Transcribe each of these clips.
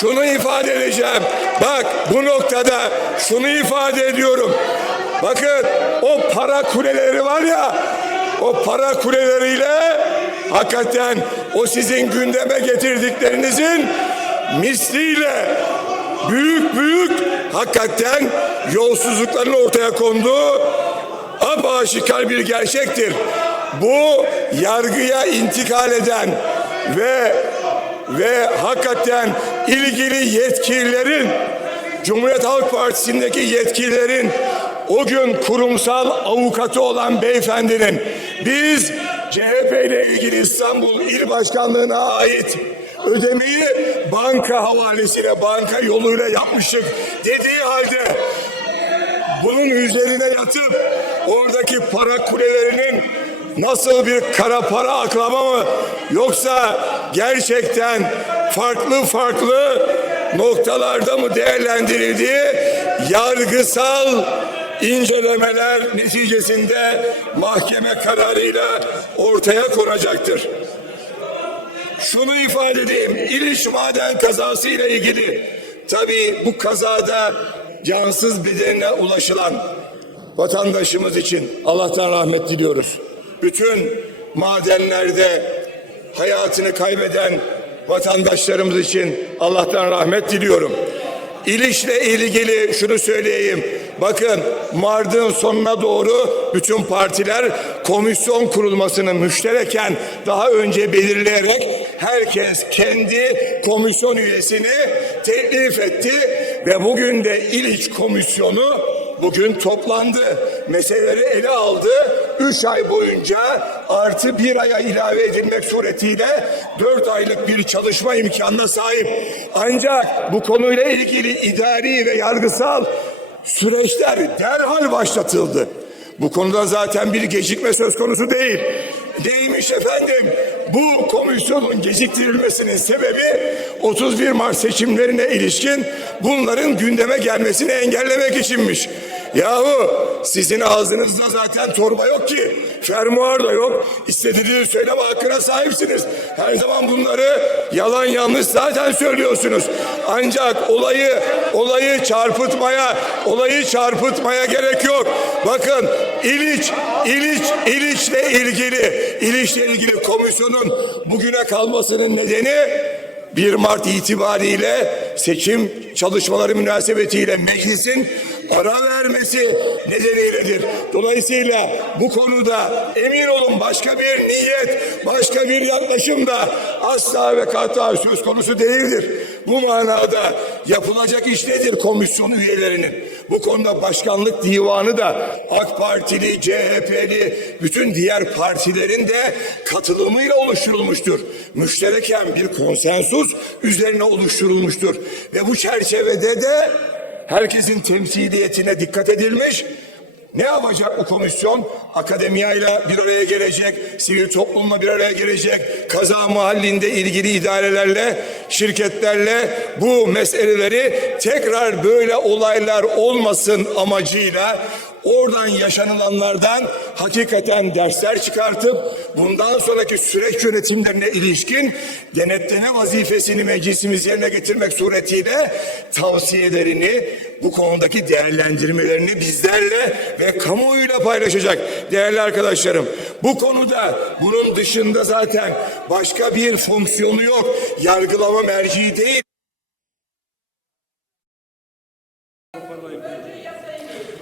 şunu ifade edeceğim. Bak bu noktada şunu ifade ediyorum. Bakın o para kuleleri var ya o para kuleleriyle hakikaten o sizin gündeme getirdiklerinizin misliyle büyük büyük hakikaten yolsuzlukların ortaya konduğu apaşikar bir gerçektir. Bu yargıya intikal eden ve ve hakikaten ilgili yetkililerin Cumhuriyet Halk Partisi'ndeki yetkililerin o gün kurumsal avukatı olan beyefendinin biz CHP ile ilgili İstanbul İl Başkanlığı'na ait ödemeyi banka havalesiyle, banka yoluyla yapmıştık dediği halde bunun üzerine yatıp oradaki para kulelerinin nasıl bir kara para aklama mı yoksa gerçekten farklı farklı noktalarda mı değerlendirildiği yargısal incelemeler neticesinde mahkeme kararıyla ortaya konacaktır. Şunu ifade edeyim. İliş maden kazası ile ilgili tabii bu kazada cansız bedenine ulaşılan vatandaşımız için Allah'tan rahmet diliyoruz. Bütün madenlerde hayatını kaybeden vatandaşlarımız için Allah'tan rahmet diliyorum. İlişle ilgili şunu söyleyeyim. Bakın Mart'ın sonuna doğru bütün partiler komisyon kurulmasını müştereken daha önce belirleyerek herkes kendi komisyon üyesini teklif etti ve bugün de İliç komisyonu bugün toplandı. Meseleleri ele aldı. Üç ay boyunca artı bir aya ilave edilmek suretiyle dört aylık bir çalışma imkanına sahip. Ancak bu konuyla ilgili idari ve yargısal süreçler derhal başlatıldı. Bu konuda zaten bir gecikme söz konusu değil. Neymiş efendim? Bu komisyonun geciktirilmesinin sebebi 31 Mart seçimlerine ilişkin bunların gündeme gelmesini engellemek içinmiş. Yahu sizin ağzınızda zaten torba yok ki. Fermuar da yok. İstediğinizi söyleme hakkına sahipsiniz. Her zaman bunları yalan yanlış zaten söylüyorsunuz. Ancak olayı olayı çarpıtmaya olayı çarpıtmaya gerek yok. Bakın İliç İliç İliç'le ilgili İliç'le ilgili komisyonun bugüne kalmasının nedeni 1 Mart itibariyle seçim çalışmaları münasebetiyle meclisin ara vermesi nedeniyledir. Dolayısıyla bu konuda emin olun başka bir niyet, başka bir yaklaşım da asla ve kata söz konusu değildir. Bu manada yapılacak iş nedir komisyon üyelerinin? Bu konuda başkanlık divanı da AK Partili, CHP'li, bütün diğer partilerin de katılımıyla oluşturulmuştur. Müştereken bir konsensus üzerine oluşturulmuştur. Ve bu çerçevede de herkesin temsiliyetine dikkat edilmiş. Ne yapacak bu komisyon? Akademiyayla bir araya gelecek, sivil toplumla bir araya gelecek, kaza mahallinde ilgili idarelerle, şirketlerle bu meseleleri tekrar böyle olaylar olmasın amacıyla oradan yaşanılanlardan hakikaten dersler çıkartıp bundan sonraki süreç yönetimlerine ilişkin denetleme vazifesini meclisimiz yerine getirmek suretiyle tavsiyelerini bu konudaki değerlendirmelerini bizlerle ve kamuoyuyla paylaşacak değerli arkadaşlarım. Bu konuda bunun dışında zaten başka bir fonksiyonu yok. Yargılama merciği değil.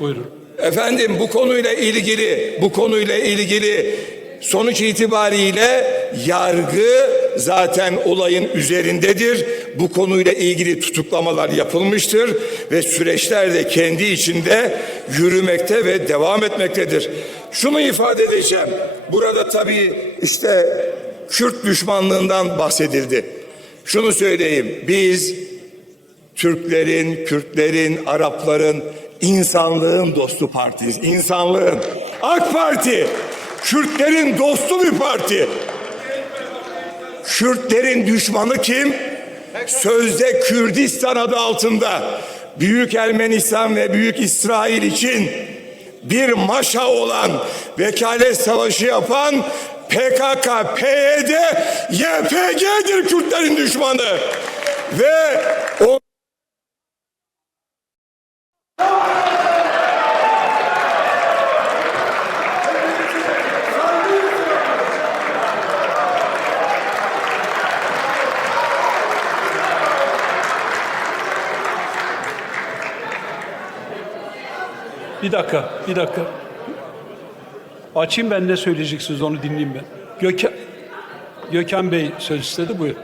Buyurun. Efendim bu konuyla ilgili bu konuyla ilgili sonuç itibariyle yargı zaten olayın üzerindedir. Bu konuyla ilgili tutuklamalar yapılmıştır ve süreçler de kendi içinde yürümekte ve devam etmektedir. Şunu ifade edeceğim. Burada tabii işte Kürt düşmanlığından bahsedildi. Şunu söyleyeyim. Biz Türklerin, Kürtlerin, Arapların, insanlığın dostu partiyiz. İnsanlığın. AK Parti, Kürtlerin dostu bir parti. Kürtlerin düşmanı kim? Sözde Kürdistan adı altında Büyük Ermenistan ve Büyük İsrail için bir maşa olan vekalet savaşı yapan PKK, PYD, YPG'dir Kürtlerin düşmanı. ve o Bir dakika, bir dakika. Açayım ben ne söyleyeceksiniz onu dinleyeyim ben. Gökhan, Gökhan Bey söz istedi buyur.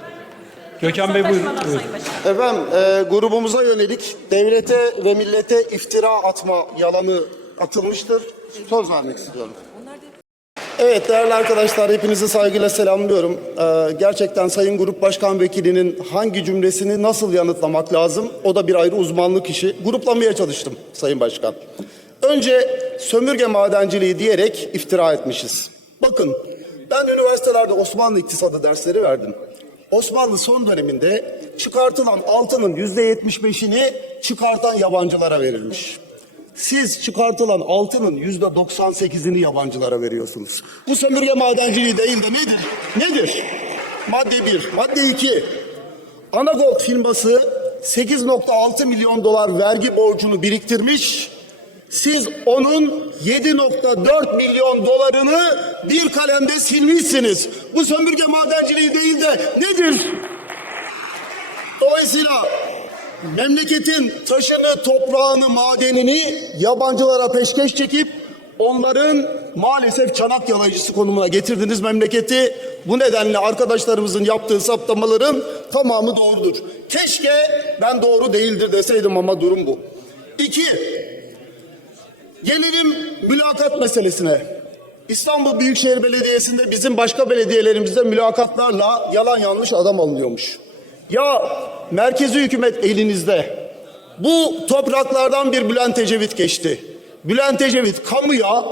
Gökhan Bey buyurun. Buyurun. Efendim e, grubumuza yönelik devlete ve millete iftira atma yalanı atılmıştır. Söz vermek istiyorum. Evet değerli arkadaşlar hepinizi saygıyla selamlıyorum. Ee, gerçekten Sayın Grup Başkan Vekilinin hangi cümlesini nasıl yanıtlamak lazım o da bir ayrı uzmanlık işi. Gruplamaya çalıştım Sayın Başkan. Önce sömürge madenciliği diyerek iftira etmişiz. Bakın ben üniversitelerde Osmanlı iktisadı dersleri verdim. Osmanlı son döneminde çıkartılan altının yüzde yetmiş beşini çıkartan yabancılara verilmiş. Siz çıkartılan altının yüzde 98'ini yabancılara veriyorsunuz. Bu sömürge madenciliği değil de nedir? Nedir? Madde 1. Madde 2. Anagol firması 8.6 milyon dolar vergi borcunu biriktirmiş. Siz onun 7.4 milyon dolarını bir kalemde silmişsiniz. Bu sömürge madenciliği değil de nedir? Dolayısıyla memleketin taşını, toprağını, madenini yabancılara peşkeş çekip onların maalesef çanak yalayıcısı konumuna getirdiniz memleketi. Bu nedenle arkadaşlarımızın yaptığı saptamaların tamamı doğrudur. Keşke ben doğru değildir deseydim ama durum bu. İki, gelelim mülakat meselesine. İstanbul Büyükşehir Belediyesi'nde bizim başka belediyelerimizde mülakatlarla yalan yanlış adam alınıyormuş. Ya merkezi hükümet elinizde. Bu topraklardan bir Bülent Ecevit geçti. Bülent Ecevit kamuya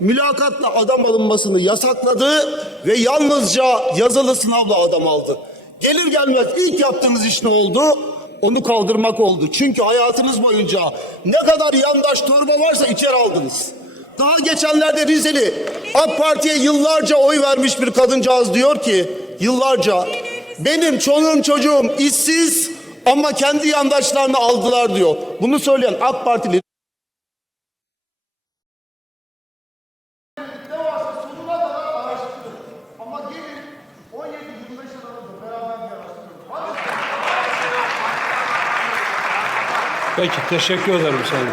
mülakatla adam alınmasını yasakladı ve yalnızca yazılı sınavla adam aldı. Gelir gelmez ilk yaptığınız iş ne oldu? Onu kaldırmak oldu. Çünkü hayatınız boyunca ne kadar yandaş torba varsa içeri aldınız. Daha geçenlerde Rizeli AK Parti'ye yıllarca oy vermiş bir kadıncağız diyor ki yıllarca benim çoluğum çocuğum işsiz ama kendi yandaşlarını aldılar diyor. Bunu söyleyen AK Partili Peki teşekkür ederim sayın.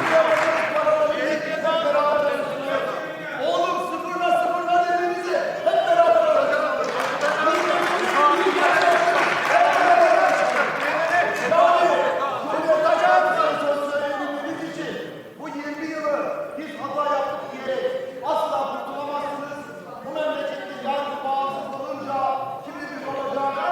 Bu 20 yılı biz hata yaptık diyerek asla kurtulamazsınız. Bu memlekette yargı bağımsız olunca kimimiz olacak?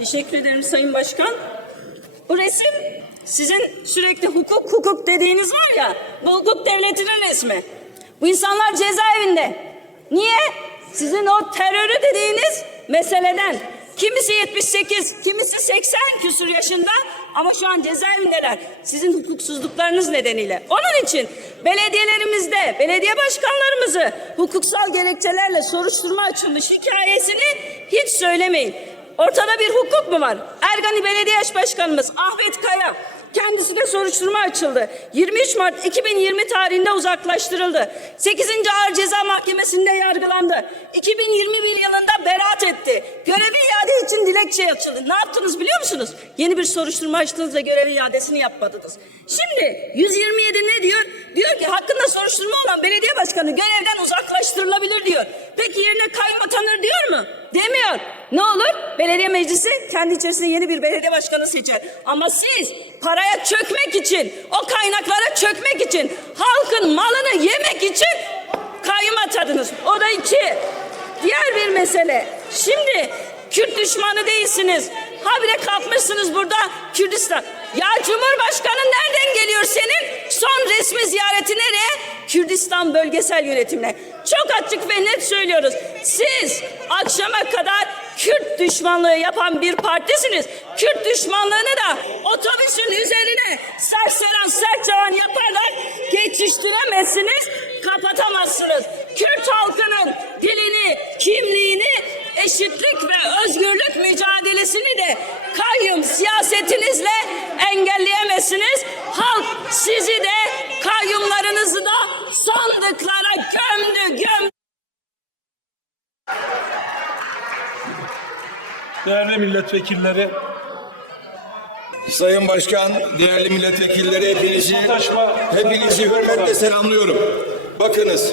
Teşekkür ederim Sayın Başkan. Bu resim sizin sürekli hukuk hukuk dediğiniz var ya, bu hukuk devletinin resmi. Bu insanlar cezaevinde. Niye? Sizin o terörü dediğiniz meseleden. Kimisi 78, kimisi 80 küsur yaşında ama şu an cezaevindeler. Sizin hukuksuzluklarınız nedeniyle. Onun için belediyelerimizde belediye başkanlarımızı hukuksal gerekçelerle soruşturma açılmış hikayesini hiç söylemeyin. Ortada bir hukuk mu var? Ergani Belediye Eş Başkanımız Ahmet Kaya kendisi de soruşturma açıldı. 23 Mart 2020 tarihinde uzaklaştırıldı. 8. Ağır Ceza Mahkemesi'nde yargılandı. 2021 yılında beraat etti. Görevi iade için dilekçe açıldı. Ne yaptınız biliyor musunuz? Yeni bir soruşturma açtınız ve görev iadesini yapmadınız. Şimdi 127 ne diyor? Diyor ki hakkında soruşturma olan belediye başkanı görevden uzaklaştırılabilir diyor. Peki yerine kayyum atanır diyor mu? Demiyor. Ne olur? Belediye meclisi kendi içerisinde yeni bir belediye başkanı seçer. Ama siz paraya çökmek için, o kaynaklara çökmek için, halkın malını yemek için kayyum atadınız. O da iki. Diğer bir mesele. Şimdi Kürt düşmanı değilsiniz. Habire kalkmışsınız burada Kürdistan. Ya Cumhurbaşkanı nereden geliyor senin? Son resmi ziyareti nereye? Kürdistan bölgesel yönetimine. Çok açık ve net söylüyoruz. Siz akşama kadar Kürt düşmanlığı yapan bir partisiniz. Kürt düşmanlığını da otobüsün Değerli milletvekilleri, Sayın Başkan, değerli milletvekilleri hepinizi, hepinizi hürmetle selamlıyorum. Bakınız,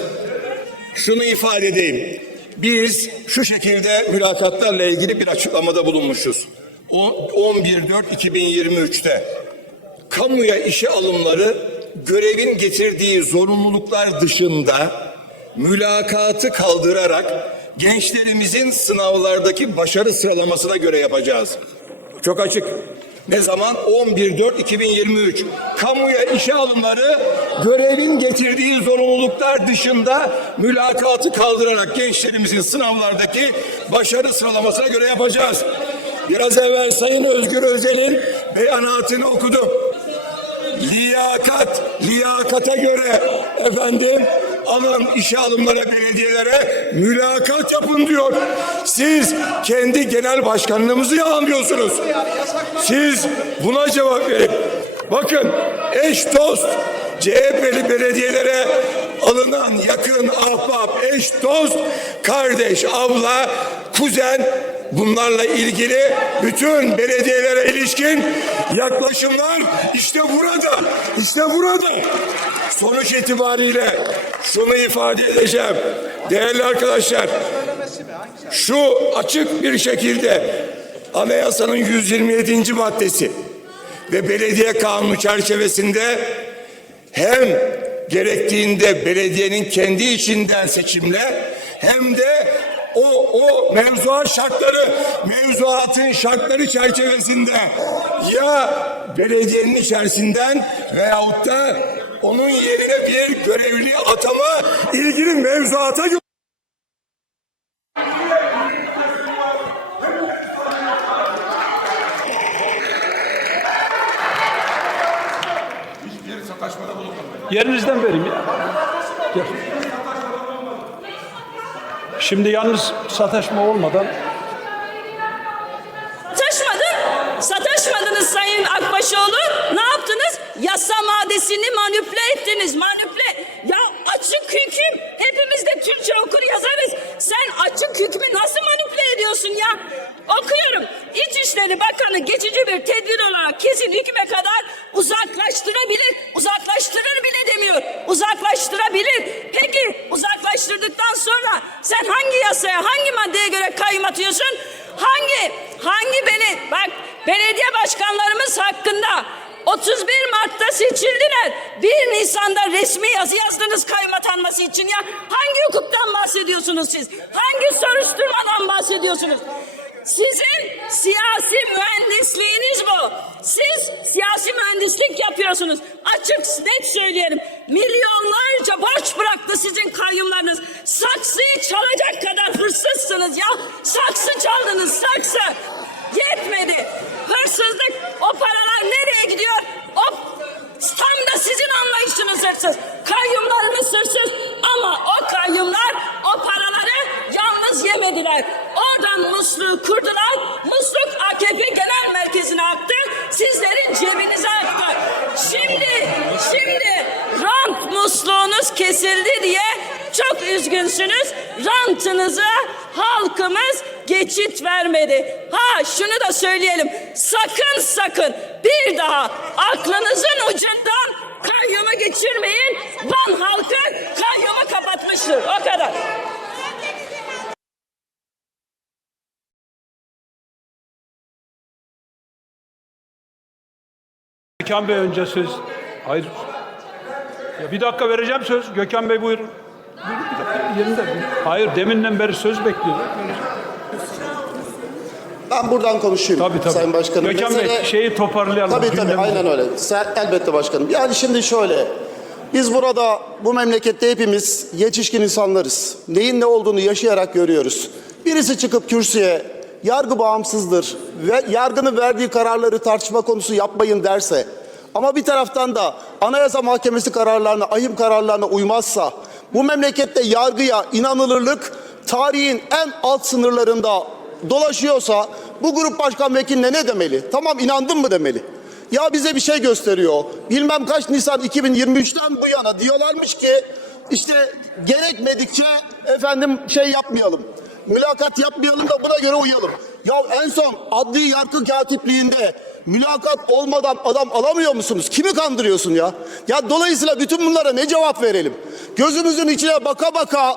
şunu ifade edeyim. Biz şu şekilde mülakatlarla ilgili bir açıklamada bulunmuşuz. O- 11.4.2023'te kamuya işe alımları görevin getirdiği zorunluluklar dışında mülakatı kaldırarak gençlerimizin sınavlardaki başarı sıralamasına göre yapacağız. Çok açık. Ne zaman? 11.4.2023. Kamuya işe alımları görevin getirdiği zorunluluklar dışında mülakatı kaldırarak gençlerimizin sınavlardaki başarı sıralamasına göre yapacağız. Biraz evvel Sayın Özgür Özel'in beyanatını okudum. Liyakat, liyakata göre efendim alın işe alımlara belediyelere mülakat yapın diyor. Siz kendi genel başkanlığımızı yalanlıyorsunuz. Siz buna cevap verin. Bakın eş dost CHP'li belediyelere alınan yakın ahbap, eş dost, kardeş, abla, kuzen bunlarla ilgili bütün belediyelere ilişkin yaklaşımlar işte burada. işte burada. Sonuç itibariyle şunu ifade edeceğim. Değerli arkadaşlar, şu açık bir şekilde anayasanın 127. maddesi ve belediye kanunu çerçevesinde hem gerektiğinde belediyenin kendi içinden seçimle hem de o o mevzuat şartları mevzuatın şartları çerçevesinde ya belediyenin içerisinden veyahut da onun yerine bir görevli atama ilgili mevzuata göre yerinizden verin ya. Şimdi yalnız sataşma olmadan Sataşmadın. Sataşmadınız Sayın Akbaşoğlu. Ne yaptınız? Yasa maddesini manipüle ettiniz. Manipüle. Ya açık hüküm. Hepimiz de Türkçe okur yazarız. Sen açık hükmü nasıl manipüle ediyorsun ya? Okuyorum. İçişleri Bakanı geçici bir tedbir olarak kesin hükme kadar uzaklaştırabilir. Uzaklaştırır bile demiyor. Uzaklaştırabilir. Peki uzaklaştırdıktan sonra sen hangi yasaya, hangi maddeye göre kayyum atıyorsun? Hangi hangi beni bak belediye başkanlarımız hakkında 31 Mart'ta seçildiler. 1 Nisan'da resmi yazı yazdınız kayyum atanması için ya. Hangi hukuktan bahsediyorsunuz siz? Hangi soruşturmadan bahsediyorsunuz? Sizin siyasi mühendisliğiniz bu. Siz siyasi mühendislik yapıyorsunuz. Açık net söyleyelim. Milyonlarca borç bıraktı sizin kayyumlarınız. Saksıyı çalacak kadar hırsızsınız ya. Saksı çaldınız saksı. Yetmedi. Hırsızlık o paralar nereye gidiyor? O tam da sizin anlayışınız hırsız. Kayyumlarınız hırsız ama o kayyumlar o paraları yalnız yemediler. Oradan musluğu kurdular. Musluk AKP Genel Merkezi'ne aktı. Sizlerin cebinize aktı. Şimdi, şimdi rant musluğunuz kesildi diye çok üzgünsünüz. Rantınıza halkımız geçit vermedi. Ha şunu da söyleyelim. Sakın sakın bir daha aklınızın ucundan kayyumu geçirmeyin. Van halkı kayyumu kapatmıştır. O kadar. Gökhan Bey önce söz. Hayır. Ya bir dakika vereceğim söz. Gökhan Bey buyurun. Buyurun bir dakika yerinde. Hayır deminden beri söz bekliyorum. Ben buradan konuşayım Tabii tabii. Sayın Başkanım. Gökhan Bey Mesele- şeyi toparlayalım. Tabii tabii gündemi. aynen öyle. Elbette başkanım. Yani şimdi şöyle. Biz burada bu memlekette hepimiz yetişkin insanlarız. Neyin ne olduğunu yaşayarak görüyoruz. Birisi çıkıp kürsüye yargı bağımsızdır ve yargının verdiği kararları tartışma konusu yapmayın derse ama bir taraftan da Anayasa Mahkemesi kararlarına, ahim kararlarına uymazsa bu memlekette yargıya inanılırlık tarihin en alt sınırlarında dolaşıyorsa bu grup başkan vekiline ne demeli? Tamam inandın mı demeli? Ya bize bir şey gösteriyor. Bilmem kaç Nisan 2023'ten bu yana diyorlarmış ki işte gerekmedikçe efendim şey yapmayalım. Mülakat yapmayalım da buna göre uyalım. Ya en son adli yargı katipliğinde mülakat olmadan adam alamıyor musunuz? Kimi kandırıyorsun ya? Ya dolayısıyla bütün bunlara ne cevap verelim? Gözümüzün içine baka baka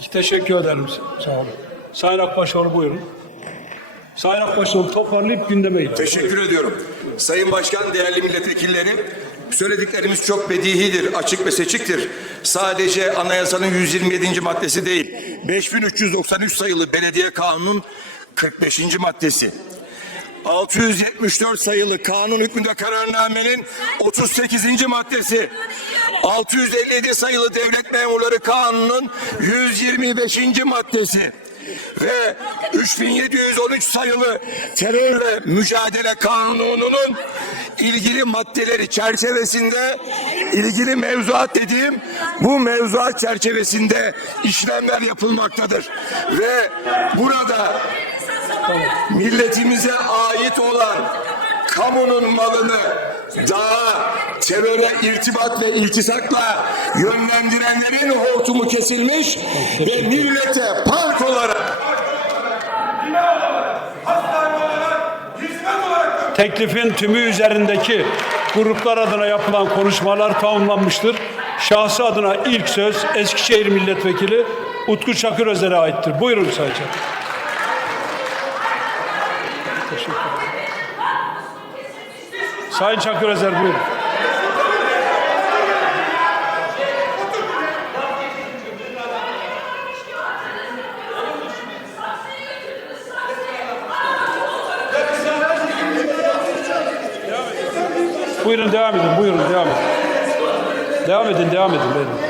Peki, teşekkür ederim. Sağ olun. Sayın Akbaşoğlu buyurun. Sayın Akbaşoğlu toparlayıp gündeme gidelim. Teşekkür ediyorum. Sayın Başkan, değerli milletvekilleri, söylediklerimiz çok bedihidir, açık ve seçiktir. Sadece anayasanın 127. maddesi değil, 5393 sayılı belediye kanunun 45. maddesi. 674 sayılı kanun hükmünde kararnamenin 38. maddesi. 657 sayılı devlet memurları kanunun 125. maddesi ve 3713 sayılı terörle mücadele kanununun ilgili maddeleri çerçevesinde ilgili mevzuat dediğim bu mevzuat çerçevesinde işlemler yapılmaktadır ve burada milletimize ait olan kamunun malını daha teröre irtibat ve iltisakla yönlendirenlerin hortumu kesilmiş ve millete park olarak Teklifin tümü üzerindeki gruplar adına yapılan konuşmalar tamamlanmıştır. Şahsı adına ilk söz Eskişehir Milletvekili Utku Çakır Özer'e aittir. Buyurun Sayın Çakır. Teşekkür ederim. Sayın Çakır Özer buyurun. Buyurun devam edin. Buyurun devam edin. Devam edin, devam edin. Buyurun.